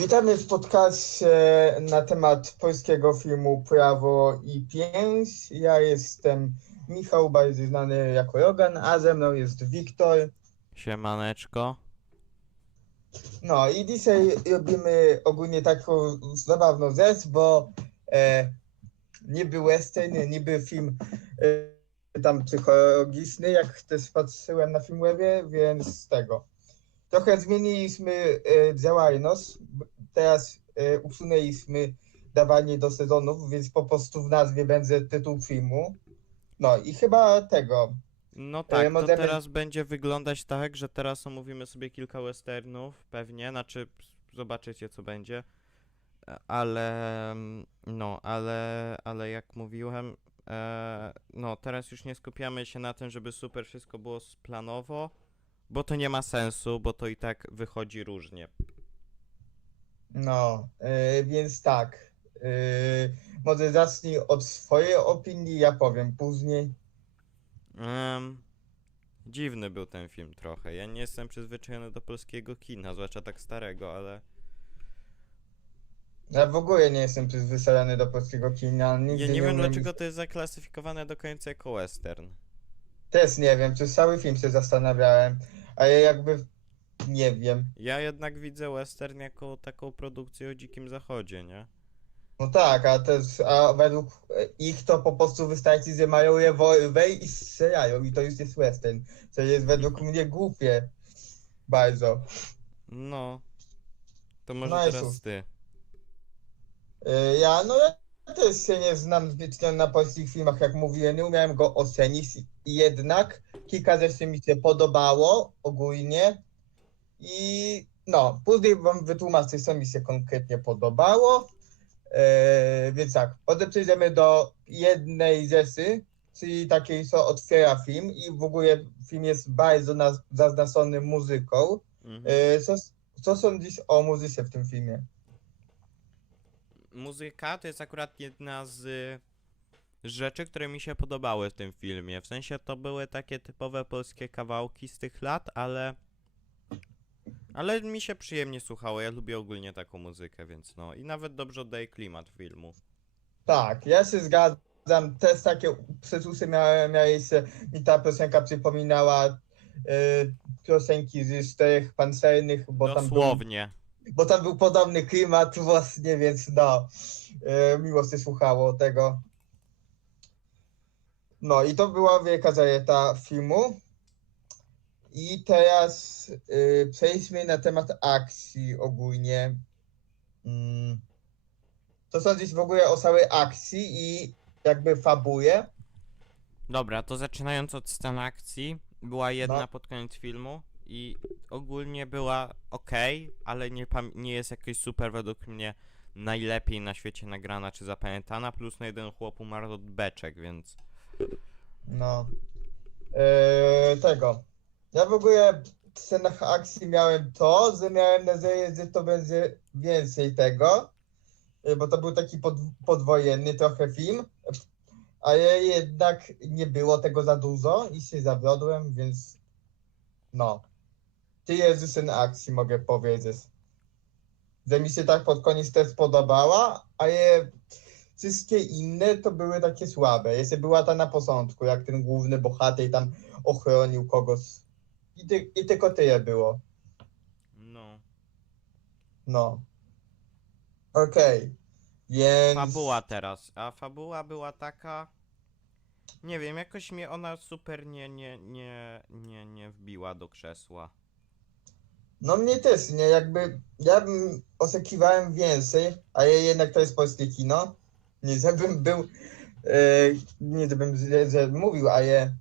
Witamy w podcaście na temat polskiego filmu Prawo i Pięć. Ja jestem Michał, bardziej znany jako Logan, a ze mną jest Wiktor. Siemaneczko. No i dzisiaj robimy ogólnie taką zabawną rzecz, bo e, niby western, niby film e, tam psychologiczny, jak też patrzyłem na Filmwebie, więc z tego. Trochę zmieniliśmy e, działalność. Teraz e, usunęliśmy dawanie do sezonów, więc po prostu w nazwie będzie tytuł filmu. No i chyba tego. No tak, to możemy- teraz będzie wyglądać tak, że teraz omówimy sobie kilka westernów, pewnie, znaczy zobaczycie co będzie. E, Ale mm, no, ale, ale jak mówiłem, e, no teraz już nie skupiamy się na tym, żeby super wszystko było planowo, bo to nie ma sensu, bo to i tak wychodzi różnie. No, e, więc tak. E, może zacznij od swojej opinii, ja powiem później. Em, dziwny był ten film trochę. Ja nie jestem przyzwyczajony do polskiego kina, zwłaszcza tak starego, ale Ja w ogóle nie jestem przyzwyczajony do polskiego kina. Nigdy ja nie wiem umiem- dlaczego to jest zaklasyfikowane do końca jako western. Też nie wiem, przez cały film się zastanawiałem, ale jakby nie wiem. Ja jednak widzę western jako taką produkcję o dzikim zachodzie, nie? No tak, a też, a według ich to po prostu wystarczy, że mają rewolwer i strzelają i to już jest western. Co jest według mnie głupie. Bardzo. No. To może i teraz ty. Y, Ja, no ja też się nie znam zbytnio na polskich filmach, jak mówiłem, nie umiałem go ocenić, jednak kilka rzeczy mi się podobało ogólnie i no, później wam wytłumaczę, co mi się konkretnie podobało, E, więc tak, potem przejdziemy do jednej rzeczy, czyli takiej, co otwiera film i w ogóle film jest bardzo zaznaczony muzyką. Mhm. E, Co, co sądzisz o muzyce w tym filmie? Muzyka to jest akurat jedna z rzeczy, które mi się podobały w tym filmie. W sensie to były takie typowe polskie kawałki z tych lat, ale. Ale mi się przyjemnie słuchało. Ja lubię ogólnie taką muzykę, więc no. I nawet dobrze oddaje klimat filmu. Tak, ja się zgadzam. Też takie przeczucie miałem, miałem się, mi ta piosenka przypominała e, piosenki z czterech pancernych, bo tam, był, Dosłownie. bo tam był podobny klimat właśnie, więc no, e, miło się słuchało tego. No i to była wielka zaleta filmu. I teraz e, przejdźmy na temat akcji ogólnie. Mm. Co sądzisz w ogóle o całej akcji i jakby fabule? Dobra, to zaczynając od scen akcji, była jedna No. pod koniec filmu i ogólnie była ok, ale nie, pam- nie jest jakoś super według mnie najlepiej na świecie nagrana czy zapamiętana, plus na jeden chłop umarł od beczek, więc No. Eee, tego. Ja w ogóle w scenach akcji miałem to, że miałem nadzieję, że to będzie więcej tego, e, bo to był taki pod, podwojenny trochę film, ale jednak nie było tego za dużo i się zawiodłem, więc no. Tyle z scen akcji mogę powiedzieć. Że mi się tak pod koniec też podobała, ale wszystkie inne to były takie słabe. Jeszcze była ta na początku, jak ten główny bohater tam ochronił kogoś. I, ty, i tylko tyle było. no. No. Okej. Więc. Fabuła teraz, a fabuła była taka... Nie wiem, jakoś mnie ona super nie, nie, nie, nie, nie wbiła do krzesła. No mnie też, nie? Jakby. Ja bym oczekiwałem więcej, ale jednak to jest polskie kino. Nie żebym był. E, nie żebym źle, mówił, ale.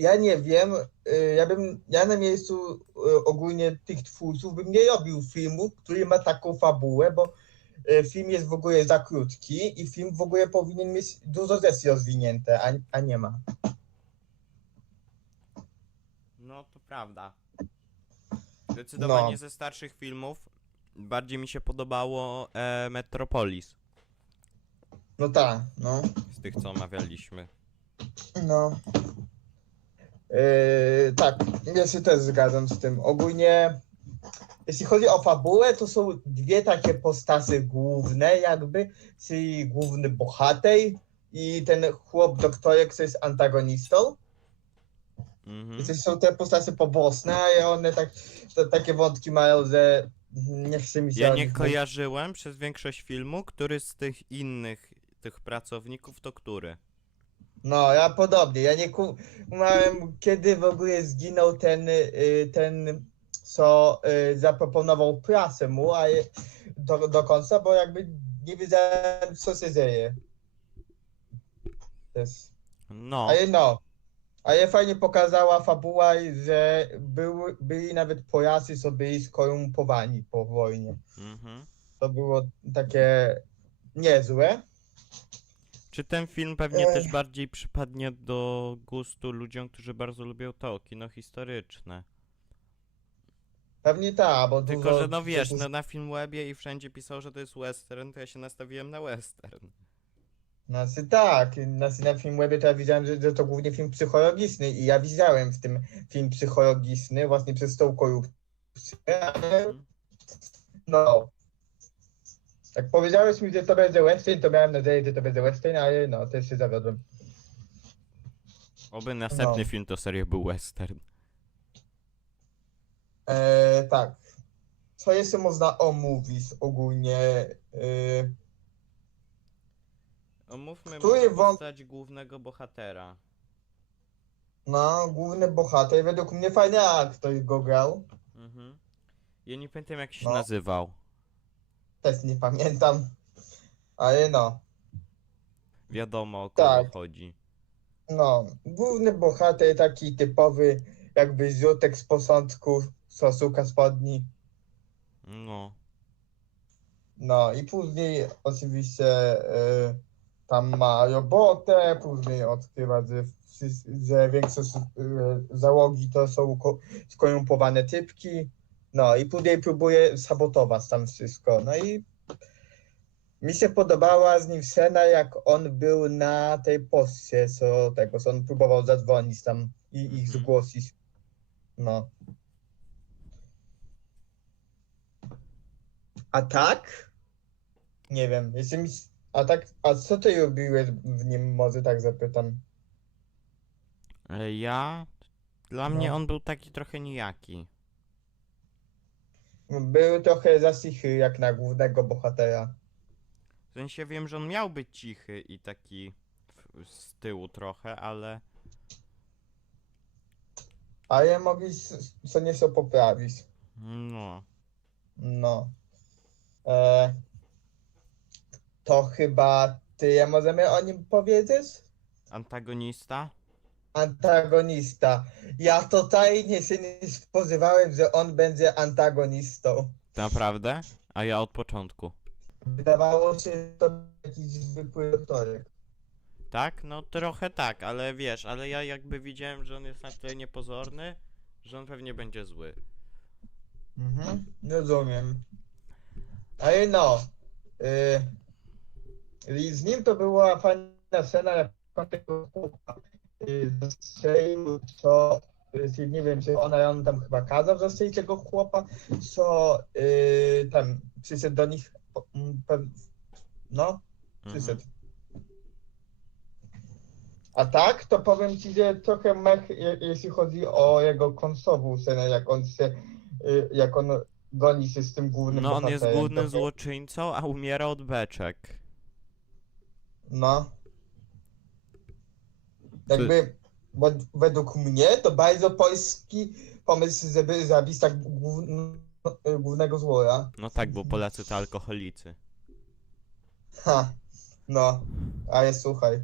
Ja nie wiem, e, ja bym, ja na miejscu e, ogólnie tych twórców bym nie robił filmu, który ma taką fabułę, bo e, film jest w ogóle za krótki i film w ogóle powinien mieć dużo rzeczy rozwinięte, a, a nie ma. No, to prawda. Zdecydowanie No. ze starszych filmów bardziej mi się podobało e, Metropolis. No tak, no. Z tych, co omawialiśmy. No. Yy, tak, ja się też zgadzam z tym. Ogólnie jeśli chodzi o fabułę, to są dwie takie postacie główne jakby, czyli główny bohater i ten chłop doktorek, co jest antagonistą. Mhm. I to są te postacie pobosne, a one tak, to, takie wątki mają, że nie chce mi się Ja nie kojarzyłem przez większość filmu, który z tych innych tych pracowników to który. No, ja podobnie. Ja nie kumałem, kiedy w ogóle zginął ten, y, ten co y, zaproponował pracę mu, a je, do, do końca, bo jakby nie wiedziałem, co się dzieje. Jest- No, Ale no. Ale fajnie pokazała fabuła, że był, byli nawet Polacy, co byli skorumpowani po wojnie. mhm. To było takie niezłe. Czy ten film pewnie też bardziej przypadnie do gustu ludziom, którzy bardzo lubią to kino historyczne? Pewnie tak, bo Tylko, dużo, że no wiesz, no na Filmwebie i wszędzie pisało, że to jest western, to ja się nastawiłem na western. Znaczy tak, znaczy na Filmwebie to ja widziałem, że, że to głównie film psychologiczny i ja widziałem w tym film psychologiczny właśnie przez tą korupcję, ale no. Jak powiedziałeś mi, że to będzie western, to miałem nadzieję, że to będzie western, ale no, też się zawiodłem. Oby następny No. film to serio był western. E, tak. Co jeszcze można omówić ogólnie? E, Omówmy Który może wąt- postać głównego bohatera. no, główny bohater, według mnie fajny aktor go grał. Mhm. Ja nie pamiętam jak się No. nazywał. Też nie pamiętam. Ale no. Wiadomo o kogo Tak. chodzi. No, główny bohater taki typowy, jakby ziotek z posądku sosuka spodni. No. No i później oczywiście y, tam ma robotę, później odkrywa, że, że większość y, załogi to są ko- skorumpowane typki. No i później próbuje sabotować tam wszystko. No i mi się podobała z nim scena, jak on był na tej poście, co tego, co on próbował zadzwonić tam i ich Mhm. zgłosić. No. A tak? Nie wiem, jeśli mi... A tak, a co ty robiłeś w nim, może tak zapytam? E, Ja? Dla No. mnie on był taki trochę nijaki. Był trochę za cichy, jak na głównego bohatera. W sensie wiem, że on miał być cichy i taki w- z tyłu trochę, ale Ale mogli s- co nieco poprawić. no. No. E, to chyba ty możemy o nim powiedzieć? Antagonista? Antagonista. Ja totalnie się nie spodziewałem, że on będzie antagonistą. Naprawdę? A ja od początku. Wydawało się, że to jakiś zwykły doktorek. Tak? No trochę tak, ale wiesz, ale ja jakby widziałem, że on jest na tyle niepozorny, że on pewnie będzie zły. Mhm, rozumiem. Ale no, y, i z nim to była fajna scena, jak on tego zastrzelił, co, y, nie wiem, czy ona, on tam chyba kazał zastrzelić tego chłopa, co y, tam przyszedł do nich, no, Mhm. przyszedł. A tak, to powiem ci, że trochę mech, je- jeśli chodzi o jego końcową scenę, jak on się, y, jak on goni się z tym głównym No on jest głównym złoczyńcą, a umiera od beczek. No. Jakby, według mnie to bardzo polski pomysł, żeby zabić tak głów- głównego złora. No tak, bo Polacy to alkoholicy. Ha, no, ale słuchaj.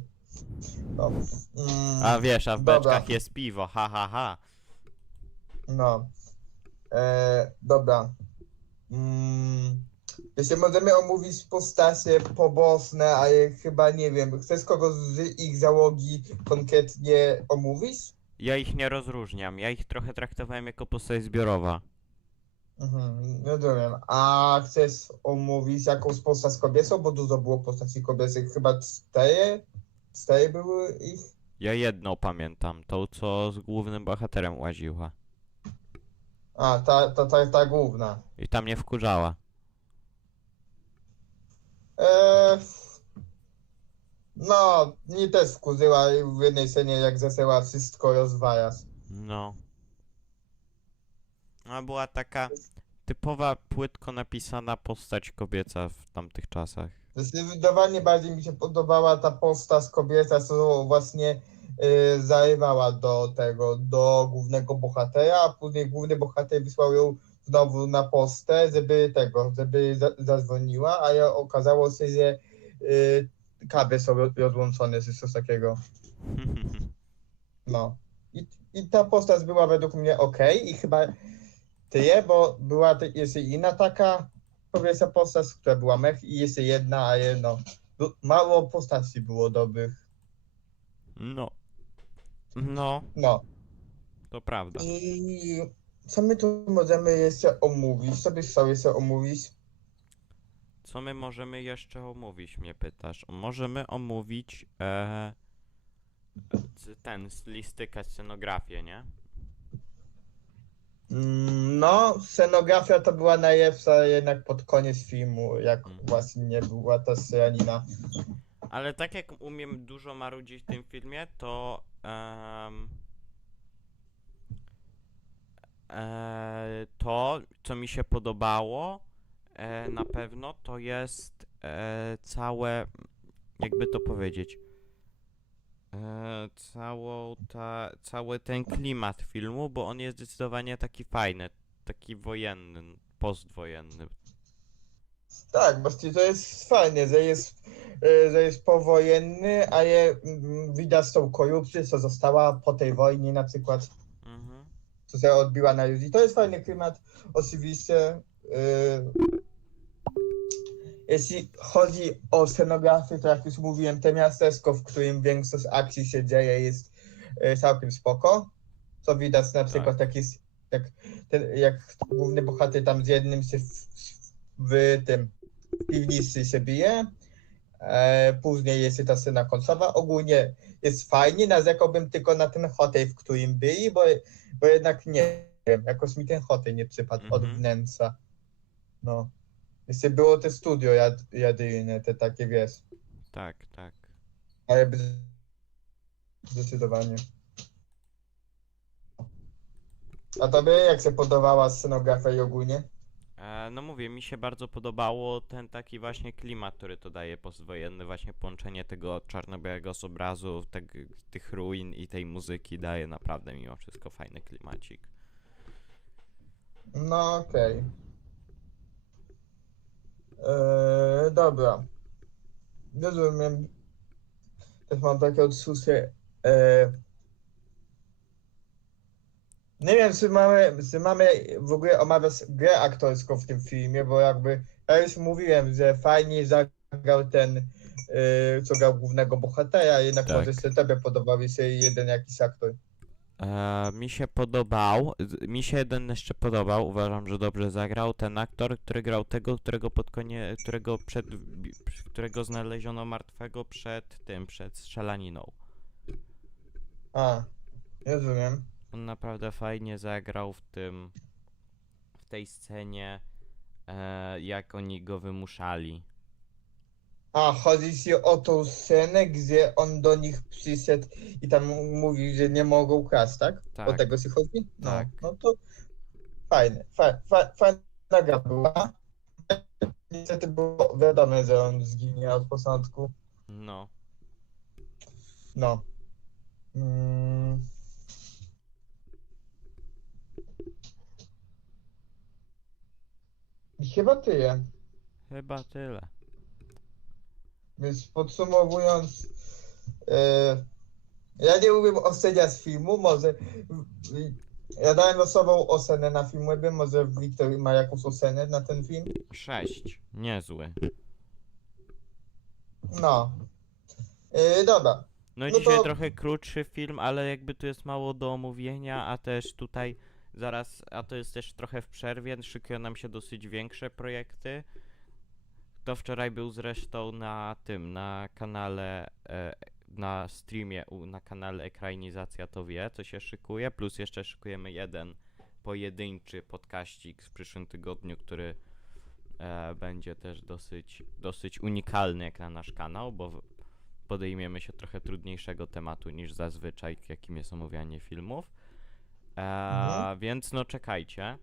No. Mm, A wiesz, a w Dobra. beczkach jest piwo, ha ha ha. No. E, dobra. Mm, jeśli możemy omówić postacie pobosne, ale chyba nie wiem, chcesz kogo z ich załogi konkretnie omówić? Ja ich nie rozróżniam, ja ich trochę traktowałem jako postać zbiorowa. Mhm, rozumiem. A chcesz omówić jakąś postać kobiecą, bo dużo było postaci kobiecych, chyba cztery? Cztery były ich? Ja jedną pamiętam, tą co z głównym bohaterem łaziła. A, ta, ta, ta, ta główna. I tam nie wkurzała. Eee, no, mnie też wkurzyła w jednej scenie, jak zaczęła wszystko rozwajać. No. No była taka typowa, płytko napisana postać kobieca w tamtych czasach. Zdecydowanie bardziej mi się podobała ta postać kobieta, co właśnie y, zarywała do tego, do głównego bohatera, a później główny bohater wysłał ją znowu na postę, żeby tego, żeby za, zadzwoniła, a ja okazało się, że y, kabel są roz- rozłączone, czy coś takiego. No. I, I ta postać była według mnie ok i chyba tyle, bo była jeszcze inna taka kobieca postać, która była mech i jeszcze jedna, a jedno. Mało postaci było dobrych. No. No, No. to prawda. I co my tu możemy jeszcze omówić? Co byś chciał jeszcze omówić? Co my możemy jeszcze omówić, mnie pytasz? Możemy omówić e, c- ten, stylistykę, scenografię, nie? Mm, No, scenografia to była najlepsza jednak pod koniec filmu, jak Mhm. właśnie nie była ta scelanina. Ale tak jak umiem dużo marudzić w tym filmie, to em, e, to, co mi się podobało e, na pewno, to jest e, całe, jakby to powiedzieć, e, całą ta, cały ten klimat filmu, bo on jest zdecydowanie taki fajny, taki wojenny, postwojenny. Tak, właśnie to jest fajne, że jest, e, że jest powojenny, a je mm, widać tą korupcję, co została po tej wojnie na przykład. Co się odbiła na ludzi. To jest fajny klimat, oczywiście. e, Jeśli chodzi o scenografię, to jak już mówiłem, te miasteczko, w którym większość akcji się dzieje, jest e, całkiem spoko. Co widać na przykład, jak jest, jak, ten, jak główny bohater tam z jednym się w, w tym w piwnicy się bije. E, później jest ta scena końcowa. Ogólnie jest fajnie, narzekałbym tylko na ten hotel, w którym byli, bo, bo jednak nie wiem, jakoś mi ten hotel nie przypadł od Mhm. wnętrza. No. Jeszcze było te studio jad, jadyjne, te takie, wiesz, Tak, tak. ale zdecydowanie. A tobie jak się podobała scenografia i ogólnie? E, no mówię, mi się bardzo podobało ten taki właśnie klimat, który to daje postwojenny, właśnie połączenie tego czarno-białego z obrazu, teg, tych ruin i tej muzyki daje naprawdę mimo wszystko fajny klimacik. No okej. Eee, dobra. Rozumiem. Też mam takie odczucie. Eee, nie wiem, czy mamy, czy mamy w ogóle omawiać grę aktorską w tym filmie, bo jakby ja już mówiłem, że fajnie zagrał ten, eee, co grał głównego bohatera, jednak Tak. może jeszcze tobie podobał się jeden jakiś aktor. E, mi się podobał, mi się jeden jeszcze podobał, uważam, że dobrze zagrał, ten aktor, który grał tego, którego pod konie, którego przed, którego znaleziono martwego przed tym, przed strzelaniną. A, rozumiem. On naprawdę fajnie zagrał w tym, w tej scenie, e, jak oni go wymuszali. A, chodzi ci o tą scenę, gdzie on do nich przyszedł i tam mówił, że nie mogą kraść, tak? O Tak. tego się chodzi? No, Tak. no to fajne, fa, fa, fajna gra była. Niestety było wiadomo, że on zginie od początku. No. No. Mm. Chyba tyle. Chyba tyle. Więc podsumowując, e, ja nie umiem oceniać filmu, może ja dałem osobą ocenę na Filmwebie, może Wiktor ma jakąś ocenę na ten film? Sześć. Niezły. No. E, dobra, No, No dzisiaj to- trochę krótszy film, ale jakby tu jest mało do omówienia, a też tutaj zaraz, a to jest też trochę w przerwie, szykują nam się dosyć większe projekty. To wczoraj był zresztą na tym, na kanale, e, na streamie, na kanale Ekranizacja to wie, co się szykuje, plus jeszcze szykujemy jeden pojedynczy podkaścik w przyszłym tygodniu, który e, będzie też dosyć, dosyć unikalny jak na nasz kanał, bo podejmiemy się trochę trudniejszego tematu niż zazwyczaj, jakim jest omawianie filmów. E, Mhm. Więc no czekajcie.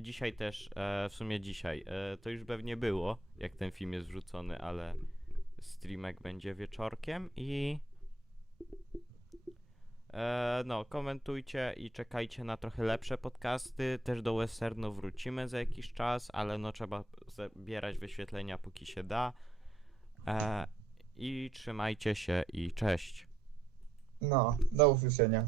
Dzisiaj też, e, w sumie dzisiaj, e, to już pewnie było, jak ten film jest wrzucony, ale streamek będzie wieczorkiem i e, no, komentujcie i czekajcie na trochę lepsze podcasty. Też do Westernu wrócimy za jakiś czas, ale no trzeba zbierać wyświetlenia póki się da. E, I trzymajcie się i cześć. No, do usłyszenia.